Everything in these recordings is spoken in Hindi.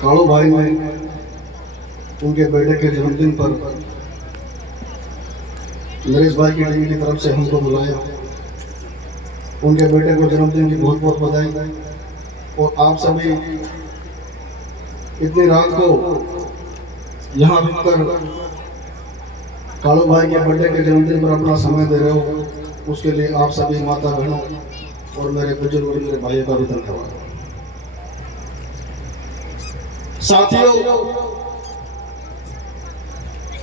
कालू भाई ने उनके बेटे के जन्मदिन पर नरेश भाई की टीम की तरफ से हमको बुलाया। उनके बेटे को जन्मदिन की बहुत बहुत बधाई। और आप सभी इतनी रात को यहाँ रुककर कालू भाई के बर्थडे के जन्मदिन पर अपना समय दे रहे हो, उसके लिए आप सभी माता बहनों और मेरे बुजुर्ग और मेरे भाइयों का भी धन्यवाद। साथियों,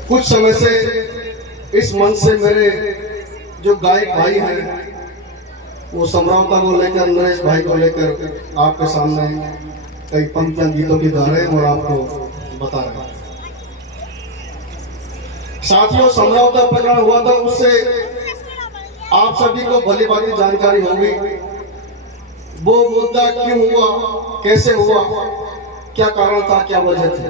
कुछ समय से इस मंच से मेरे जो गायक भाई हैं वो समरावता को लेकर, नरेश भाई को लेकर आपके सामने कई पंक्तियां गीतों की गा रहे हैं और आपको बता रहे हैं। साथियों, समरावता प्रकरण हुआ था, उससे आप सभी को भली भांति जानकारी होगी। वो मुद्दा क्यों हुआ, कैसे हुआ, क्या कारण था, क्या वजह थी।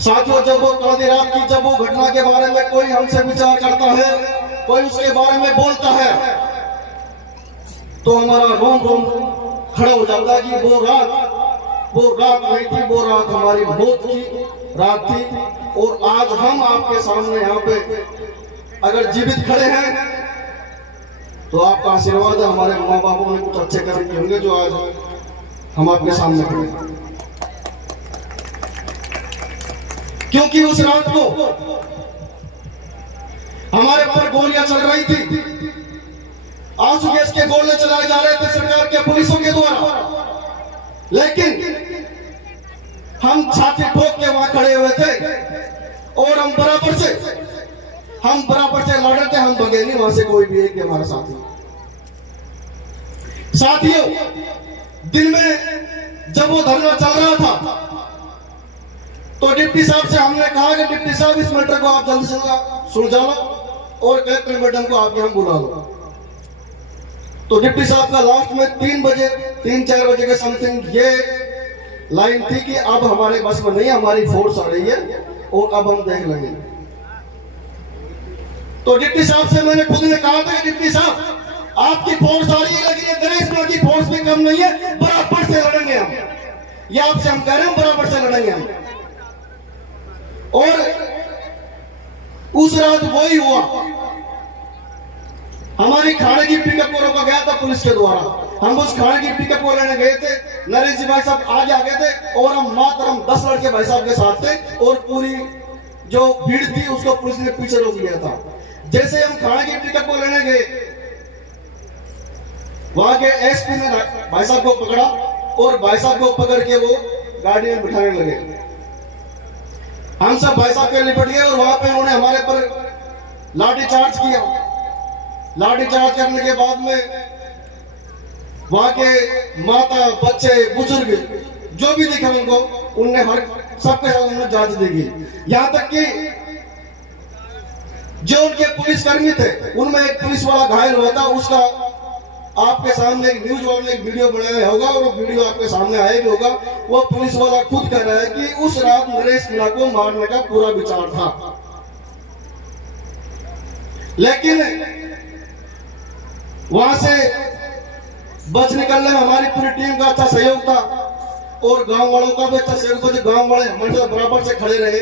साथियों, जब वो काली रात की जब वो घटना के बारे में कोई हमसे विचार करता है, कोई उसके बारे में बोलता है, तो हमारा रोम रोम खड़ा हो जाता है कि वो रात नहीं थी, वो रात हमारी मौत की रात थी। और आज हम आपके सामने यहाँ पे अगर जीवित खड़े हैं तो आपका आशीर्वाद है। हमारे माँ बापों ने कुछ अच्छे कर्म किए होंगे जो आज हम आपके सामने खड़े हैं। क्योंकि उस रात को हमारे ऊपर गोलियां चल रही थी, आंसू गैस के गोले चलाए जा रहे थे सरकार के पुलिसों के द्वारा, लेकिन हम छाती ठोक के वहां खड़े हुए थे और हम बराबर से लड़ रहे थे। हम भगे नहीं वहां से, कोई भी एक हमारा साथी। साथियों, दिन में जब वो धरना चल रहा था तो डिप्टी साहब से हमने कहा कि डिप्टी साहब, इस मैटर को आप जल्द से जल्द सुलझा लो और कलेक्टर मैडम को आप यहां बुला लो। तो डिप्टी साहब का लास्ट में 3-4 बजे के समथिंग ये लाइन थी कि अब हमारे बस में नहीं, हमारी फोर्स आ रही है और अब हम देख लेंगे। तो डिप्टी साहब से मैंने खुद ने कहा था कि डिप्टी साहब, आपकी फोर्स आ रही है लेकिन ये गणेश भाई की फोर्स भी कम नहीं है, बराबर से लड़ेंगे हम। ये आपसे हम कह रहे हैं, बराबर से लड़ेंगे हम। और उस रात वही हुआ। हमारी खाने की पिकअप को रोका गया था पुलिस के द्वारा। हम उस खाने की पिकअप को लेने गए थे, नरेश जी भाई साहब आगे आ गए थे और हम मात्र 10 लड़के भाई साहब के साथ थे और पूरी जो भीड़ थी उसको पुलिस ने पीछे रोक लिया था। जैसे हम खाने की पिकअप को लेने गए, वहां के एसपी ने भाई साहब को पकड़ा और भाई साहब को पकड़ के वो गाड़ी में बिठाने लगे। हम सब भाई साहब के निपट गए और वहां पे उन्होंने हमारे पर लाठीचार्ज किया। लाठीचार्ज करने के बाद में वहां के माता, बच्चे, बुजुर्ग जो भी दिखे उनको, उनने सबके साथ उन्होंने जांच दी। यहां तक कि जो उनके पुलिसकर्मी थे उनमें एक पुलिस वाला घायल हुआ था। उसका आपके सामने एक न्यूज वाले एक वीडियो बनाया होगा और वो वीडियो आपके सामने आएगा होगा। वो पुलिस वाला खुद कह रहा है कि उस रात नरेश मीणा को मारने का पूरा विचार था, लेकिन वहां से बच निकलने में हमारी पूरी टीम का अच्छा सहयोग था और गांव वालों का भी अच्छा सहयोग था। जो गांव वाले हमारे साथ बराबर से खड़े रहे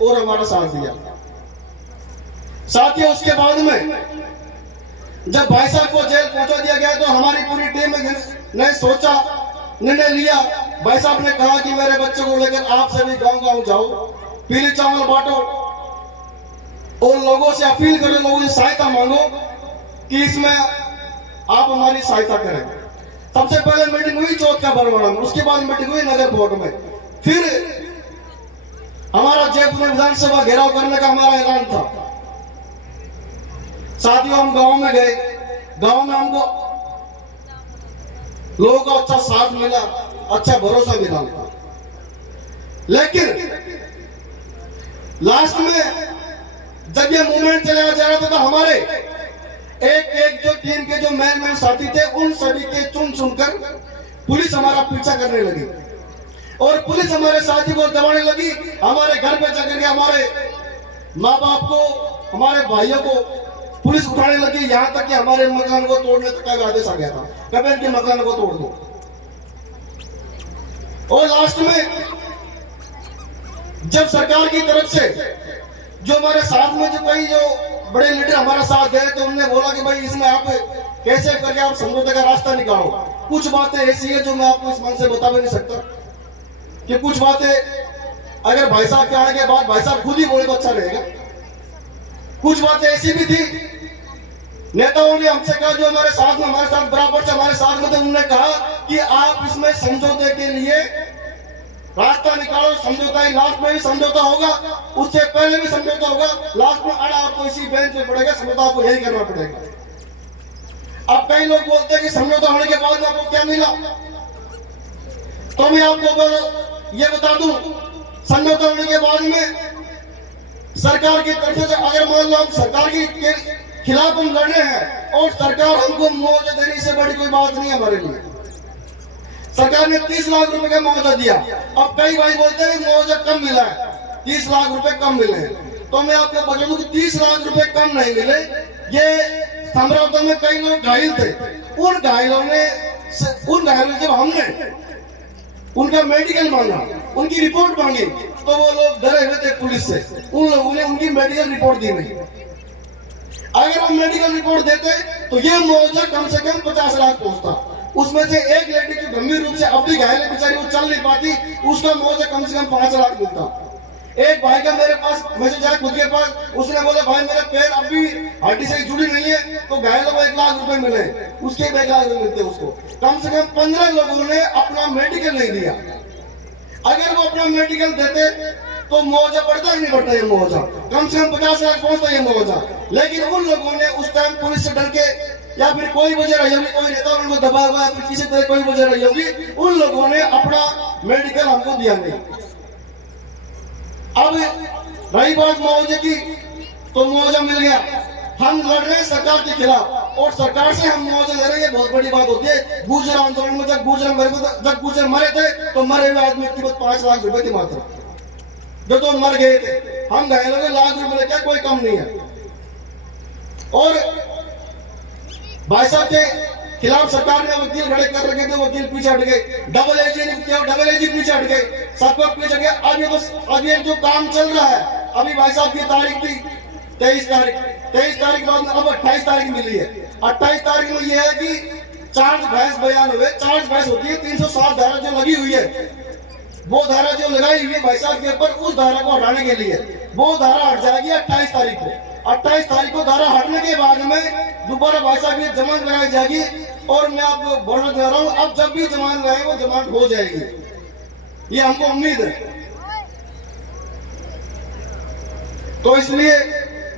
और हमारा साथ दिया। साथियों, उसके बाद में जब भाई साहब को जेल पहुंचा दिया गया तो हमारी पूरी टीम ने सोचा, निर्णय लिया। भाई साहब ने कहा कि मेरे बच्चों को लेकर आप सभी गांव जाओ, पीले चावल बांटो और लोगों से अपील करो, लोगों से सहायता मांगो कि इसमें आप हमारी सहायता करें। सबसे पहले मीटिंग हुई चौथ का बरवाड़ा में, उसके बाद मीटिंग हुई नगर बोर्ड में, फिर हमारा जयपुर विधानसभा घेराव करने का हमारा ऐलान था। साथियों, हम गांव में गए, गांव में हमको लोगों का अच्छा साथ मिला, अच्छा भरोसा मिला, लेकिन लास्ट में जब ये मूवमेंट चलाया जा रहा था तो हमारे एक जो टीम के जो मैन साथी थे उन सभी के चुनकर पुलिस हमारा पीछा करने लगी और पुलिस हमारे साथी को दबाने लगी। हमारे घर पे जाकर के हमारे माँ बाप को, हमारे भाइयों को पुलिस उठाने लगी, यहां तक कि हमारे मकान को तोड़ने तक का आदेश आ गया था। कभी इनके मकान को तोड़ दो। और लास्ट में जब सरकार की तरफ से जो हमारे साथ में जो कई जो बड़े लीडर हमारा साथ दे रहे थे, उन्होंने बोला कि भाई इसमें आप कैसे करके आप समझौते का रास्ता निकालो। कुछ बातें ऐसी है जो मैं आपको इस मन से बता भी नहीं सकता, कि कुछ बातें अगर भाई साहब के आने के बाद भाई साहब खुद ही बोले तो अच्छा रहेगा। कुछ बातें ऐसी भी थी, नेताओं ने हमसे कहा जो हमारे साथ बराबर से हमारे साथ में थे, उन्होंने कहा कि आप इसमें समझौते के लिए रास्ता निकालो, समझौता ही लास्ट में भी समझौता होगा, उससे पहले भी समझौता होगा, लास्ट में अड़ा आपको इसी बेंच पे पड़ेगा, समझौता आपको यही करना पड़ेगा। अब कई लोग बोलते हैं कि समझौता होने के बाद आपको क्या मिला, तो मैं आपको ये बता दूं, समझौता होने के बाद में सरकार की तरफ से अगर मान लो हम सरकार के खिलाफ हम लड़ रहे हैं और सरकार हमको मुआवजा देने से बड़ी कोई बात नहीं है हमारे लिए। सरकार ने 30 लाख रुपए का मुआवजा दिया। अब कई भाई बोलते हैं मुआवजा कम मिला है, 30 लाख रुपए कम मिले हैं, तो मैं आपको बता दूं कि 30 लाख रुपए कम नहीं मिले। ये समझौते में कई लोग घायल थे, उन घायलों जब हमने उनका मेडिकल मांगा, उनकी रिपोर्ट मांगी, तो वो लोग डरे हुए थे पुलिस से, उन लोगों ने उनकी मेडिकल रिपोर्ट दी नहीं। अगर हम मेडिकल रिपोर्ट देते तो ये मुआवजा कम से कम 50 लाख पहुंचता। उसमें से एक लेडी जो गंभीर रूप से अब भी घायल है, बेचारी वो चल नहीं पाती, उसका मुआवजा कम से कम 5 लाख मिलता। एक भाई का मेरे पास मैसेज आया खुद के पास, उसने बोला भाई मेरा पैर अब भी हड्डी से जुड़ी नहीं है, तो घायलों को 1 लाख रुपए मिले, उसके 1 लाख रुपए मिलते उसको। कम से कम 15 लोगों ने अपना मेडिकल नहीं दिया। अगर वो अपना मेडिकल देते तो मुआवजा बढ़ता ही नहीं बढ़ता, ये मुआवजा कम से कम 50 लाख पहुंचता ये मुआवजा। लेकिन उन लोगों ने उस टाइम पुलिस से डर के, या फिर कोई वजह रही होगी, कोई नेता उनको दबा हुआ है, फिर किसी तरह कोई वजह रही होगी, उन लोगों ने अपना मेडिकल हमको दिया नहीं। अब रही बात मुआवजे की, तो मुआवजा मिल गया, हम लड़ रहे हैं सरकार के खिलाफ और सरकार से हम मुआवजा ले रहे हैं, ये बहुत बड़ी बात होती है। गुर्जर आंदोलन में जब गुर्जर मरे थे तो मरे हुए आदमी की 5 लाख रुपए की मात्रा, जो तो मर गए थे, हम घायलों को लाख रुपए लेके कोई कम नहीं है। और भाई साहब के खिलाफ सरकार ने वकील खड़े कर रखे थे, वकील पीछे हट गए, डबल एजी पीछे हट गए, सबको पीछे हट गए। अब ये जो काम चल रहा है, अभी भाई साहब की तारीख थी 23 तारीख बाद अब 28 तारीख मिली है। 28 तारीख में यह है कि चार्ज बहस बयान हुए। चार्ज बहस होती है 360 धारा जो लगी हुई है, वो धारा जो लगाई हुई है भाई साहब के ऊपर, उस धारा को हटाने के लिए वो धारा हट जाएगी 28 तारीख को। 28 तारीख को धारा हटने के बाद में दोबारा भाई साहब की जमानत लगाई जाएगी। और मैं आपको बोलना चाह रहा हूँ, अब जब भी जमानत लगाए वो जमानत हो जाएगी, ये हमको उम्मीद है। तो इसलिए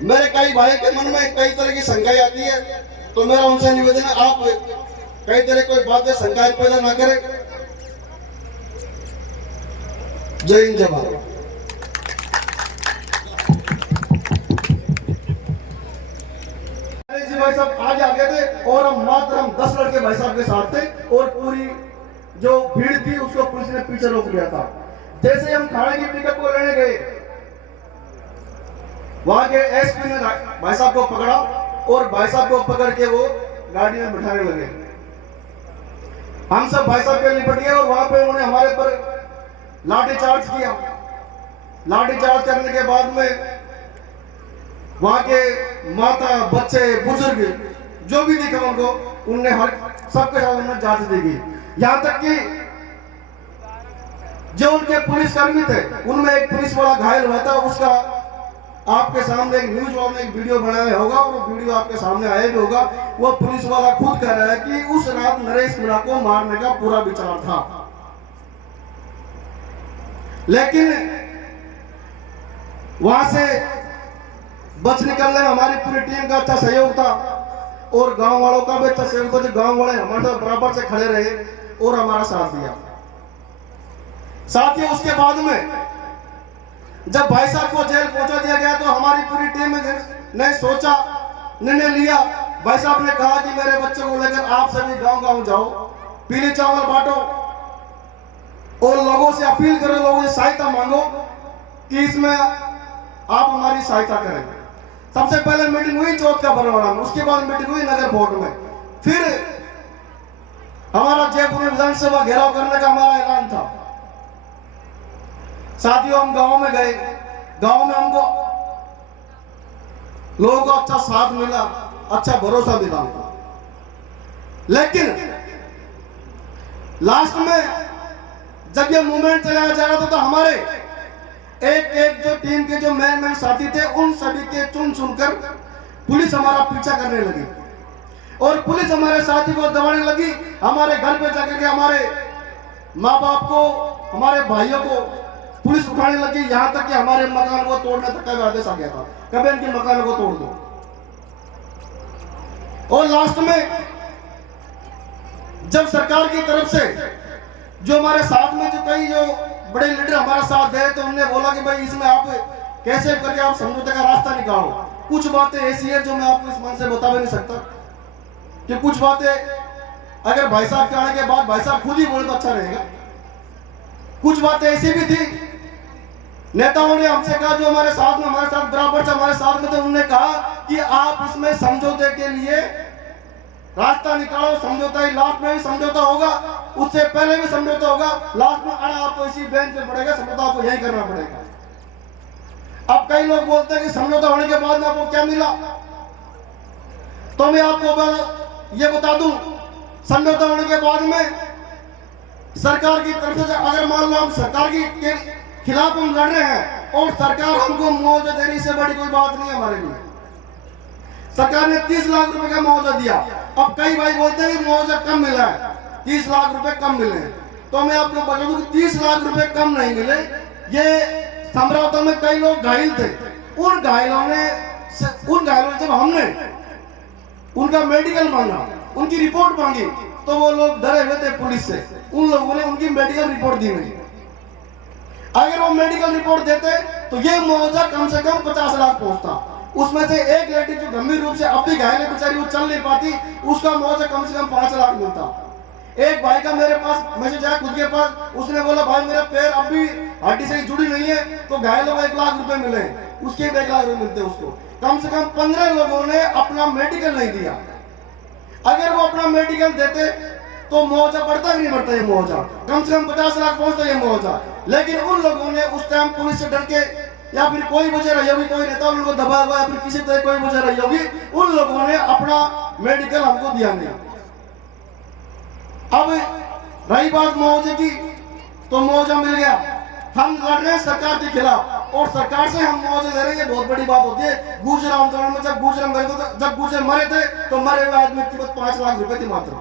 मेरे कई भाई के मन में कई तरह की शंकाएं आती है, तो मेरा उनसे निवेदन है आप कई तरह कोई बातें शंकाएं पैदा ना करें। जय हिंद, जय भारत। भाई साहब आज आ गए थे और हम 10 लड़के भाई साहब के साथ थे और पूरी जो भीड़ थी उसको पुलिस ने पीछे रोक लिया था। जैसे हम खाने की टिकट को लेने गए, वहां के एसपी ने भाई साहब को पकड़ा और भाई साहब को पकड़ के वो गाड़ी में बिठाने लगे। हम सब भाई साहब के निपट गए और वहां पे उन्होंने हमारे पर लाठीचार्ज किया। लाठीचार्ज करने के बाद में वहां के माता, बच्चे, बुजुर्ग जो भी दिखा उनको, उनने हर सबके साथ उन्होंने जांच दी। यहां तक कि जो उनके पुलिसकर्मी थे उनमें एक पुलिस वाला घायल हुआ था, उसका आपके सामने एक न्यूज वाले ने एक वीडियो बनाया होगा और वो वीडियो आपके सामने आया भी होगा। वो पुलिस वाला खुद कह रहा है कि उस रात नरेश मीणा को मारने का पूरा विचार था, लेकिन वहां से बच निकलने में हमारी पूरी टीम का अच्छा सहयोग था और गांव वालों का भी अच्छा सहयोग था। जो गांव वाले हमारे साथ बराबर से खड़े रहे और हमारा साथ दिया। साथ ही उसके बाद में जब भाई साहब को जेल पहुंचा दिया गया तो हमारी पूरी टीम ने सोचा, निर्णय लिया। भाई साहब ने कहा कि मेरे बच्चों को लेकर आप सभी गांव-गांव जाओ, पीले चावल बांटो और लोगों से अपील करो, लोगों से सहायता मांगो कि इसमें आप हमारी सहायता करें। सबसे पहले मीटिंग हुई चौथ का बरवाड़ा में, उसके बाद मीटिंग हुई नगर फोर्ट में, फिर हमारा जयपुर में विधानसभा घेराव करने का हमारा ऐलान था। साथियों, हम गांव में गए, गांव में हमको लोगों को अच्छा साथ मिला, अच्छा भरोसा मिला, लेकिन लास्ट में जब ये मूवमेंट चलाया जा रहा था तो हमारे एक एक जो टीम के जो मैन साथी थे, उन सभी के चुन चुनकर पुलिस हमारा पीछा करने लगी और पुलिस हमारे साथी को दबाने लगी। हमारे घर पे जाकर के हमारे माँ बाप को, हमारे भाइयों को पुलिस उठाने लगी, यहां तक कि हमारे मकान को तोड़ने तक का आदेश आ गया था, कभी इनके मकान को तोड़ दो। और लास्ट में जब सरकार की तरफ से जो हमारे साथ में जो कई जो बड़े लीडर हमारा साथ दे, तो उन्होंने बोला कि भाई इसमें आप कैसे करके आप समझौते का रास्ता निकालो। कुछ बातें ऐसी है जो मैं आपको इस मन से बता भी नहीं सकता, कि कुछ बातें अगर भाई साहब के आने के बाद भाई साहब खुद ही बोले तो अच्छा रहेगा। कुछ बातें ऐसी भी थी, नेताओं ने हमसे कहा, जो हमारे साथ में, हमारे साथ बराबर से हमारे साथ में थे, उन्होंने कहा कि आप इसमें समझौते के लिए रास्ता निकालो, समझौता ही, लास्ट में भी समझौता होगा, उससे पहले भी समझौता होगा, लास्ट में अड़ा आपको इसी बेंच पे पड़ेगा, समझौता आपको यही करना पड़ेगा। अब कई लोग बोलते हैं कि समझौता होने के बाद में आपको क्या मिला, तो मैं आपको ये बता दूं, समझौता होने के बाद में सरकार की तरफ से अगर मान लो हम सरकार के खिलाफ हम लड़ रहे हैं और सरकार हमको मुआवजा दे रही, से बड़ी कोई बात नहीं है हमारे लिए। सरकार ने 30 लाख रुपए का मुआवजा दिया। अब कई भाई बोलते हैं कि मुआवजा कम मिला है, 30 लाख रुपए कम मिले, तो मैं आपको बता दूं कि 30 लाख रुपए कम नहीं मिले। ये समझौता में कई लोग घायल थे, उन घायलों ने जब हमने उनका मेडिकल मांगा, उनकी रिपोर्ट मांगी, तो वो लोग डरे हुए थे पुलिस से, उन लोगों ने उनकी मेडिकल रिपोर्ट दी नहीं। अगर वो मेडिकल रिपोर्ट देते तो ये मुआवजा कम से कम 50 लाख पहुंचता। उसमें से एक लेडी जो गंभीर रूप से अब भी घायल है, बेचारी वो चल नहीं पाती, उसका मुआवजा कम से कम 5 लाख मिलता। एक भाई का मेरे पास मैसेज आया खुद के पास, उसने बोला भाई मेरा पैर अब भी हड्डी से जुड़ी नहीं है, तो घायलों को 1 लाख रुपए मिले, उसके 1 लाख रुपए मिलते उसको। कम से कम 15 लोगों ने अपना मेडिकल नहीं दिया। अगर वो अपना मेडिकल देते तो मुआवजा बढ़ता ही नहीं बढ़ता, ये मुआवजा कम से कम 50 लाख पहुंचता ये मुआवजा। लेकिन उन लोगों ने उस टाइम पुलिस से डर के, या फिर कोई वजह रही होगी, कोई नेता उनको दबा हुआ, या फिर किसी तरह कोई वजह रही होगी, उन लोगों ने अपना मेडिकल हमको दिया नहीं। अब रही बात मुआवजे की, तो मुआवजा मिल गया, हम लड़ रहे हैं सरकार के खिलाफ और सरकार से हम मुआवजा ले रहे हैं, ये बहुत बड़ी बात होती है। गुर्जर आंदोलन में जब गुर्जर मरे थे, जब गुर्जर मरे थे तो मरे हुए आदमी की कीमत 5 लाख रुपए थी मात्र,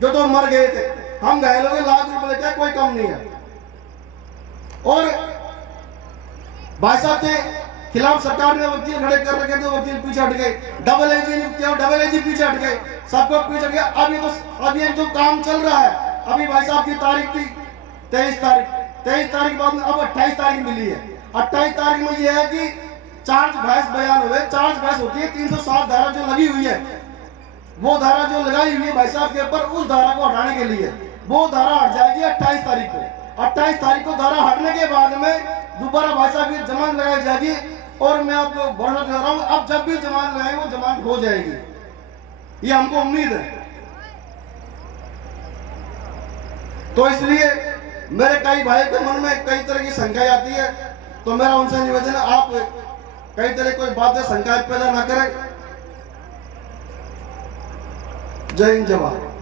जो तो मर गए थे। हम घायलों के लाख रुपए लेते हैं, कोई कम नहीं है। और भाई साहब के खिलाफ सरकार ने वकील खड़े कर रखे थे, वकील पीछे हट गए, डबल एजी पीछे हट गए, सबको पीछे हट गया। अब ये जो काम चल रहा है, अभी भाई साहब की तारीख थी 23 तारीख बाद में अब 28 तारीख मिली है। 28 तारीख में ये है कि चार्ज बहस बयान हुए। चार्ज बहस होती है 307 धारा जो लगी हुई है, वो धारा जो लगाई हुई है भाई साहब के ऊपर, उस धारा को हटाने के लिए वो धारा हट जाएगी 28 तारीख को। 28 तारीख को धारा हटने के बाद में दोबारा भाई साहब की जमानत लगाई जाएगी, और मैं आपको भरोसा दिला रहा हूं, अब जब भी जमानत लगाएंगे वो जमानत हो जाएगी, ये हमको उम्मीद है। तो इसलिए मेरे कई भाई के मन में कई तरह की शंकाएं आती है, तो मेरा उनसे निवेदन है आप कई तरह कोई बातें शंकाएं पैदा ना करें। जय हिंद, जय भारत।